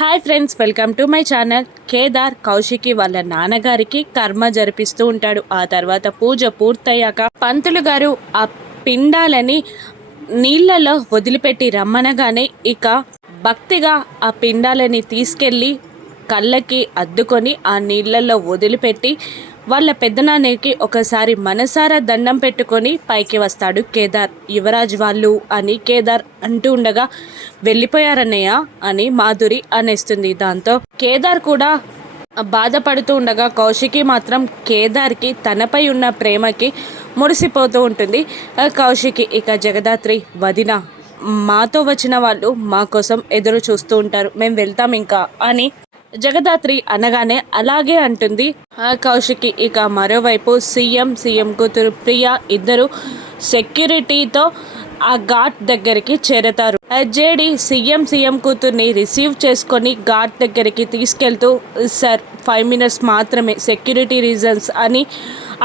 Hi friends welcome to my channel. Kedar Kaushiki వాళ్ళ నాన్నగారికి కర్మ జరిపిస్తూ ఉంటాడు. ఆ తర్వాత పూజ పూర్తయ్యాక పంతులు గారు ఆ పిండాలని నీళ్ళలో వదిలిపెట్టి రమ్మనగానే ఇక భక్తిగా ఆ పిండాలని తీసుకెళ్ళి కళ్ళకి అద్దుకొని ఆ నీళ్ళల్లో వదిలిపెట్టి వాళ్ళ పెద్దనాన్నకి ఒకసారి మనసారా దండం పెట్టుకొని పైకి వస్తాడు కేదార్. యువరాజ్ వాళ్ళు అని కేదార్ అంటూ ఉండగా వెళ్ళిపోయారన్నయ్య అని మాధురి అనేస్తుంది దాంతో. కేదార్ కూడా బాధపడుతూ ఉండగా కౌశికి మాత్రం కేదార్కి తనపై ఉన్న ప్రేమకి మురిసిపోతూ ఉంటుంది. కౌశికి ఇక జగదాత్రి వదిన మాతో వచ్చిన వాళ్ళు మా కోసం ఎదురు చూస్తూ ఉంటారు. మేము వెళ్తాం ఇంకా అని జగదాత్రి అనగానే అలాగే అంటుంది. ఆ కౌశికి ఇక మరోవైపు సీఎం సీఎం కూతురు ప్రియ ఇద్దరు సెక్యూరిటీతో ఆ ఘాట్ దగ్గరికి చేరతారు. జేడి సీఎం సీఎం కూతుర్ని రిసీవ్ చేసుకొని ఘాట్ దగ్గరికి తీసుకెళ్తూ సార్ ఫైవ్ మినిట్స్ మాత్రమే సెక్యూరిటీ రీజన్స్ అని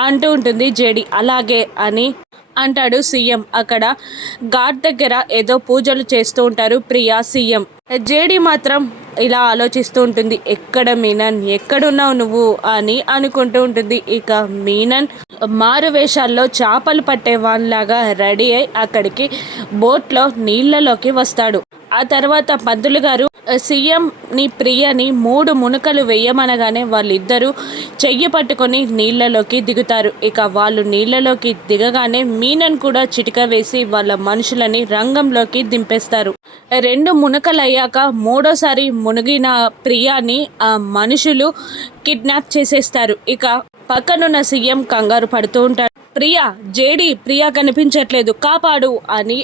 అంటూ ఉంటుంది జేడి. అలాగే అని అంటాడు సీఎం. అక్కడ ఘాట్ దగ్గర ఏదో పూజలు చేస్తూ ఉంటారు ప్రియా సీఎం. జేడి మాత్రం ఇలా ఆలోచిస్తూ ఉంటుంది. ఎక్కడ మీనన్? ఎక్కడున్నావు నువ్వు? అని అనుకుంటూ ఉంటుంది. ఇక మీనన్ మారు వేషాల్లో చేపలు పట్టే వాళ్ళలాగా రెడీ అయి అక్కడికి బోట్లో నీళ్ళలోకి వస్తాడు. ఆ తర్వాత పంతులు గారు సీఎం ని ప్రియని మూడు మునకలు వేయమనగానే వాళ్ళిద్దరూ చెయ్యి పట్టుకొని నీళ్ళలోకి దిగుతారు. ఇక వాళ్ళు నీళ్ళలోకి దిగగానే మీనన్ కూడా చిటిక వేసి వాళ్ళ మనుషులని రంగంలోకి దింపేస్తారు. రెండు మునకలయ్యాక మూడోసారి మునిగిన ప్రియాని ఆ మనుషులు కిడ్నాప్ చేసేస్తారు. ఇక పక్కనున్న సీఎం కంగారు పడుతూ ఉంటాడు. ప్రియా జేడి ప్రియా కనిపించట్లేదు కాపాడు అని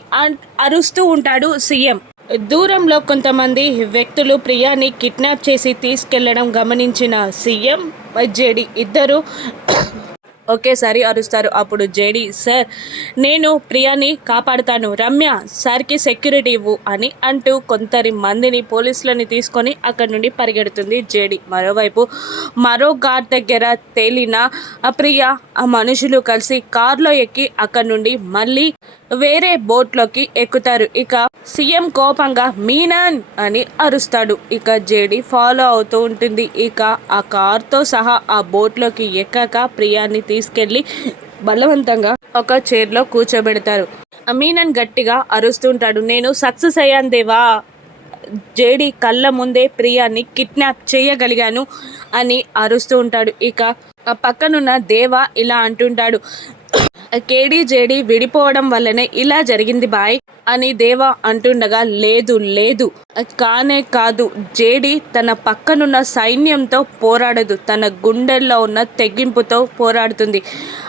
అరుస్తూ ఉంటాడు సీఎం. దూరంలో కొంతమంది వ్యక్తులు ప్రియాని కిడ్నాప్ చేసి తీసుకెళ్ళడం గమనించిన సీఎం జేడి ఇద్దరు ఒకేసారి అరుస్తారు. అప్పుడు జేడి సార్ నేను ప్రియాని కాపాడుతాను. రమ్య సార్కి సెక్యూరిటీ ఇవ్వు అని అంటూ కొంతరి మందిని పోలీసులని తీసుకొని అక్కడి నుండి పరిగెడుతుంది జేడి. మరోవైపు మరో గార్డ్ దగ్గర తేలిన ఆ ప్రియ ఆ మనుషులు కలిసి కారులో ఎక్కి అక్కడి నుండి మళ్ళీ వేరే బోట్లోకి ఎక్కుతారు. ఇక సీఎం కోపంగా మీనన్ అని అరుస్తాడు. ఇక జేడి ఫాలో అవుతూ ఉంటుంది. ఇక ఆ కార్తో సహా ఆ బోట్లోకి ఎక్కాక ప్రియాన్ని తీసుకెళ్ళి బలవంతంగా ఒక చైర్లో కూర్చోబెడతారు. మీనన్ గట్టిగా అరుస్తుంటాడు. నేను సక్సెస్ అయ్యాను దేవా. జేడి కళ్ళ ముందే ప్రియాని కిడ్నాప్ చేయగలిగాను అని అరుస్తూ ఉంటాడు. ఇక ఆ పక్కనున్న దేవ ఇలా అంటుంటాడు. కేడీ జేడి విడిపోవడం వల్లనే ఇలా జరిగింది బాయ్ అని దేవా అంటుండగా లేదు లేదు. కానే కాదు జేడి తన పక్కనున్న సైన్యంతో పోరాడదు. తన గుండెల్లో ఉన్న తెగింపుతో పోరాడుతుంది.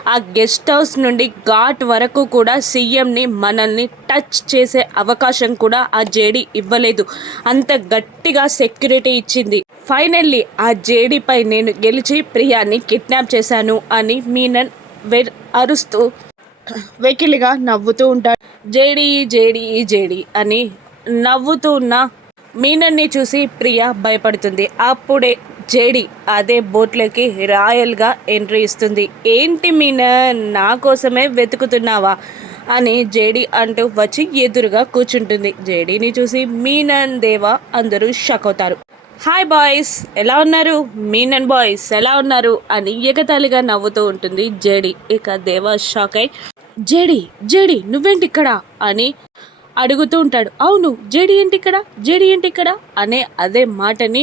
ఆ గెస్ట్ హౌస్ నుండి ఘాట్ వరకు కూడా సీఎంని మనల్ని టచ్ చేసే అవకాశం కూడా ఆ జేడి ఇవ్వలేదు. అంత గట్టిగా సెక్యూరిటీ ఇచ్చింది. ఫైనల్లీ ఆ జేడీపై నేను గెలిచి ప్రియాని కిడ్నాప్ చేశాను అని మీనన్ వె అరుస్తూ వెకిలిగా నవ్వుతూ ఉంటాడు. జేడి జేడి జేడి అని నవ్వుతూ ఉన్న మీనన్ని చూసి ప్రియ భయపడుతుంది. అప్పుడే జేడి అదే బోట్లోకి రాయల్గా ఎంట్రీ ఇస్తుంది. ఏంటి మీన నా కోసమే వెతుకుతున్నావా? అని జేడి అంటూ వచ్చి ఎదురుగా కూర్చుంటుంది. జేడీని చూసి మీనన్ దేవా అందరూ షక్ అవుతారు. హాయ్ బాయ్స్ ఎలా ఉన్నారు? మీనన్ బాయ్స్ ఎలా ఉన్నారు? అని ఎగతాళిగా నవ్వుతూ ఉంటుంది జేడి. ఇక దేవా షాక్ అయి జేడి జేడి నువ్వేంటి ఇక్కడ అని అడుగుతూ ఉంటాడు. అవును జేడి ఏంటి ఇక్కడ జేడి ఏంటి ఇక్కడ అనే అదే మాటని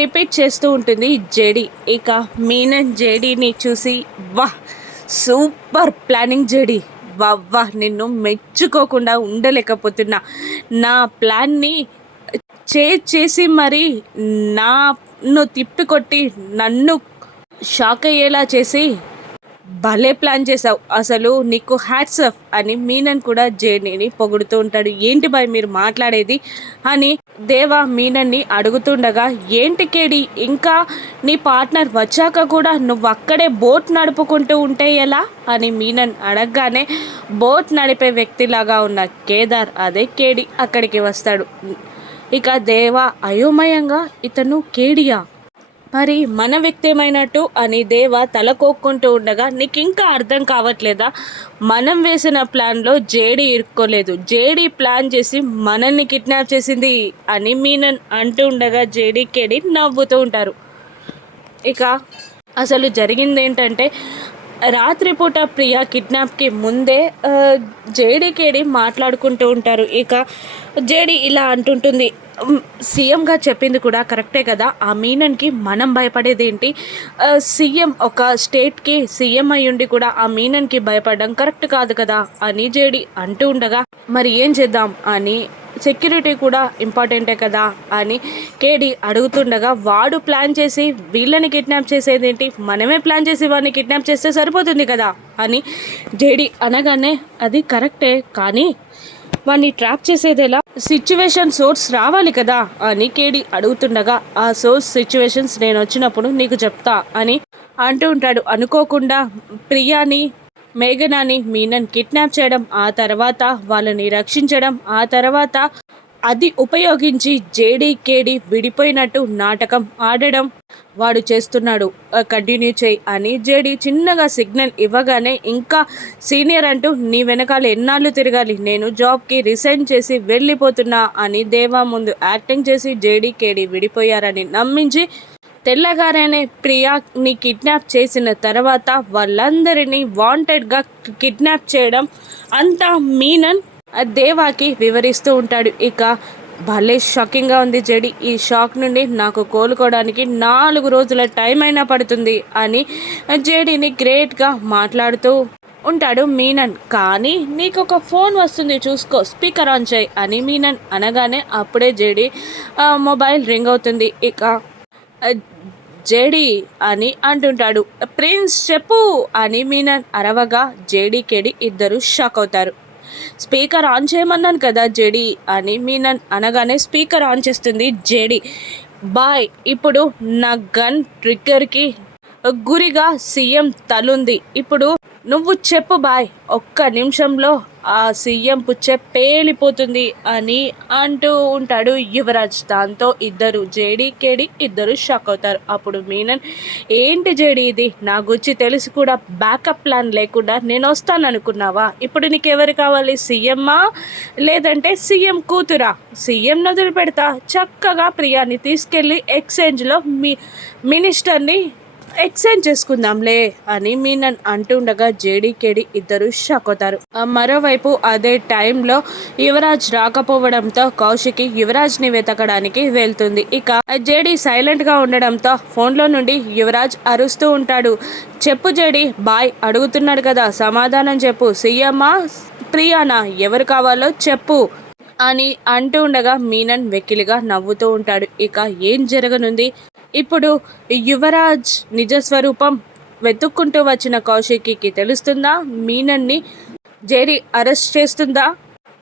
రిపీట్ చేస్తూ ఉంటుంది జేడి. ఇక మీనన్ జేడీని చూసి వాహ్ సూపర్ ప్లానింగ్ జేడి. వా నిన్ను మెచ్చుకోకుండా ఉండలేకపోతున్నా. నా ప్లాన్ని చేసి మరి నన్ను తిప్పికొట్టి నన్ను షాక్ అయ్యేలా చేసి భలే ప్లాన్ చేసావు అసలు నీకు హ్యాట్స్ అఫ్ అని మీనన్ కూడా జేర్నీని పొగుడుతూ ఉంటాడు. ఏంటి బాయ్ మీరు మాట్లాడేది? అని దేవా మీనన్ని అడుగుతుండగా ఏంటి కేడి? ఇంకా నీ పార్ట్నర్ వచ్చాక కూడా నువ్వు అక్కడే బోట్ నడుపుకుంటూ ఉంటే ఎలా? అని మీనన్ అడగగానే బోట్ నడిపే వ్యక్తిలాగా ఉన్న కేదార్ అదే కేడి అక్కడికి వస్తాడు. ఇక దేవ అయోమయంగా ఇతను కేడియా. మరి మన వ్యక్తమైనట్టు అని దేవ తలకోక్కుంటూ ఉండగా నీకు ఇంకా అర్థం కావట్లేదా? మనం వేసిన ప్లాన్లో జేడి ఇరుక్కోలేదు. జేడి ప్లాన్ చేసి మనల్ని కిడ్నాప్ చేసింది అని మీనన్ అంటూ ఉండగా జేడి కేడి నవ్వుతూ ఉంటారు. ఇక అసలు జరిగింది ఏంటంటే రాత్రిపూట ప్రియా కిడ్నాప్కి ముందే జేడీకేడి మాట్లాడుకుంటూ ఉంటారు. ఇక జేడీ ఇలా అంటుంటుంది సీఎంగా చెప్పింది కూడా కరెక్టే కదా ఆ మీనన్కి మనం భయపడేది ఏంటి? సీఎం ఒక స్టేట్కి సీఎం అయ్యుండి కూడా ఆ మీనన్కి భయపడడం కరెక్ట్ కాదు కదా అని జేడి అంటూ ఉండగా మరి ఏం చేద్దాం? అని సెక్యూరిటీ కూడా ఇంపార్టెంటే కదా అని కేడి అడుగుతుండగా వాడు ప్లాన్ చేసి వీళ్ళని కిడ్నాప్ చేసేది ఏంటి మనమే ప్లాన్ చేసి వాడిని కిడ్నాప్ చేస్తే సరిపోతుంది కదా అని జేడి అనగానే అది కరెక్టే కానీ వాడిని ట్రాప్ చేసేది ఎలా సిచ్యువేషన్ సోర్స్ రావాలి కదా అని కేడి అడుగుతుండగా ఆ సోర్స్ సిచ్యువేషన్స్ నేను వచ్చినప్పుడు నీకు చెప్తా అని అంటూ ఉంటాడు. అనుకోకుండా ప్రియాని మేఘనాని మీనన్ కిడ్నాప్ చేయడం ఆ తర్వాత వాళ్ళని రక్షించడం ఆ తర్వాత అది ఉపయోగించి జేడీకేడి విడిపోయినట్టు నాటకం ఆడడం వాడు చేస్తున్నాడు. కంటిన్యూ చేయి అని జేడీ చిన్నగా సిగ్నల్ ఇవ్వగానే ఇంకా సీనియర్ అంటూ నీ వెనకాల ఎన్నాళ్ళు తిరగాలి? నేను జాబ్కి రిసైన్ చేసి వెళ్ళిపోతున్నా అని దేవా ముందు యాక్టింగ్ చేసి జేడీకేడి విడిపోయారని నమ్మించి తెల్లగారనే ప్రియాని కిడ్నాప్ చేసిన తర్వాత వాళ్ళందరినీ వాంటెడ్గా కిడ్నాప్ చేయడం అంతా మీనన్ దేవాకి వివరిస్తూ ఉంటాడు. ఇక భలే షాకింగ్గా ఉంది జడి. ఈ షాక్ నుండి నాకు కోలుకోవడానికి నాలుగు రోజుల టైం అయినా పడుతుంది అని జేడీని గ్రేట్గా మాట్లాడుతూ ఉంటాడు మీనన్. కానీ నీకు ఒక ఫోన్ వస్తుంది చూసుకో స్పీకర్ ఆన్ చేయి అని మీనన్ అనగానే అప్పుడే జేడి మొబైల్ రింగ్ అవుతుంది. ఇక జేడి అని అంటుంటాడు. ప్రిన్స్ చెప్పు అని మీనన్ అరవగా జేడీ కేడి ఇద్దరు షాక్ అవుతారు. స్పీకర్ ఆన్ చేయమన్నాను కదా జేడి అని మీనన్ అనగానే స్పీకర్ ఆన్ చేస్తుంది జేడి. బాయ్ ఇప్పుడు నా గన్ ట్రిగ్గర్కి గురిగా సీఎం తలుంది. ఇప్పుడు నువ్వు చెప్పు బాయ్ ఒక్క నిమిషంలో ఆ సీఎం పుచ్చే పేలిపోతుంది అని అంటూ ఉంటాడు యువరాజ్. దాంతో ఇద్దరు జేడీ కేడి ఇద్దరు షాక్ అవుతారు. అప్పుడు మీనన్ ఏంటి జేడీ ఇది? నా గురించి తెలిసి కూడా బ్యాకప్ ప్లాన్ లేకుండా నేను వస్తాను అనుకున్నావా ఇప్పుడు నీకు ఎవరు కావాలి? సీఎమ్మా? లేదంటే సీఎం కూతురా? సీఎం నదులు పెడతా? చక్కగా ప్రియాని తీసుకెళ్ళి ఎక్స్చేంజ్లో మీ మినిస్టర్ని ఎక్స్చేంజ్ చేసుకుందాంలే అని మీనన్ అంటుండగా జేడీకేడి ఇద్దరు షాక్ అవుతారు. ఆ మరోవైపు అదే టైంలో యువరాజ్ రాకపోవడంతో కౌశికి యువరాజ్ని వెతకడానికి వెళ్తుంది. ఇక జేడీ సైలెంట్గా ఉండడంతో ఫోన్లో నుండి యువరాజ్ అరుస్తూ ఉంటాడు. చెప్పు జేడీ బాయ్ అడుగుతున్నాడు కదా సమాధానం చెప్పు. సీఎమ్మా ప్రియానా ఎవరు కావాలో చెప్పు అని అంటూ ఉండగా మీనన్ వెకిలిగా నవ్వుతూ ఉంటాడు. ఇక ఏం జరగనుంది? ఇప్పుడు యువరాజ్ నిజస్వరూపం వెతుక్కుంటూ వచ్చిన కౌశికి తెలుస్తుందా? మీనన్ని జేడి అరెస్ట్ చేస్తుందా?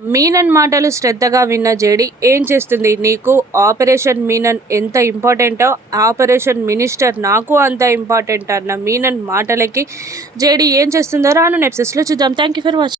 మీనన్ మాటలు శ్రద్ధగా విన్న జేడి ఏం చేస్తుంది? నీకు ఆపరేషన్ మీనన్ ఎంత ఇంపార్టెంటో ఆపరేషన్ మినిస్టర్ నాకు అంత ఇంపార్టెంట్ అన్న మీనన్ మాటలకి జేడి ఏం చేస్తుందో రాను నెప్సెస్లో చూద్దాం. Thank you for watching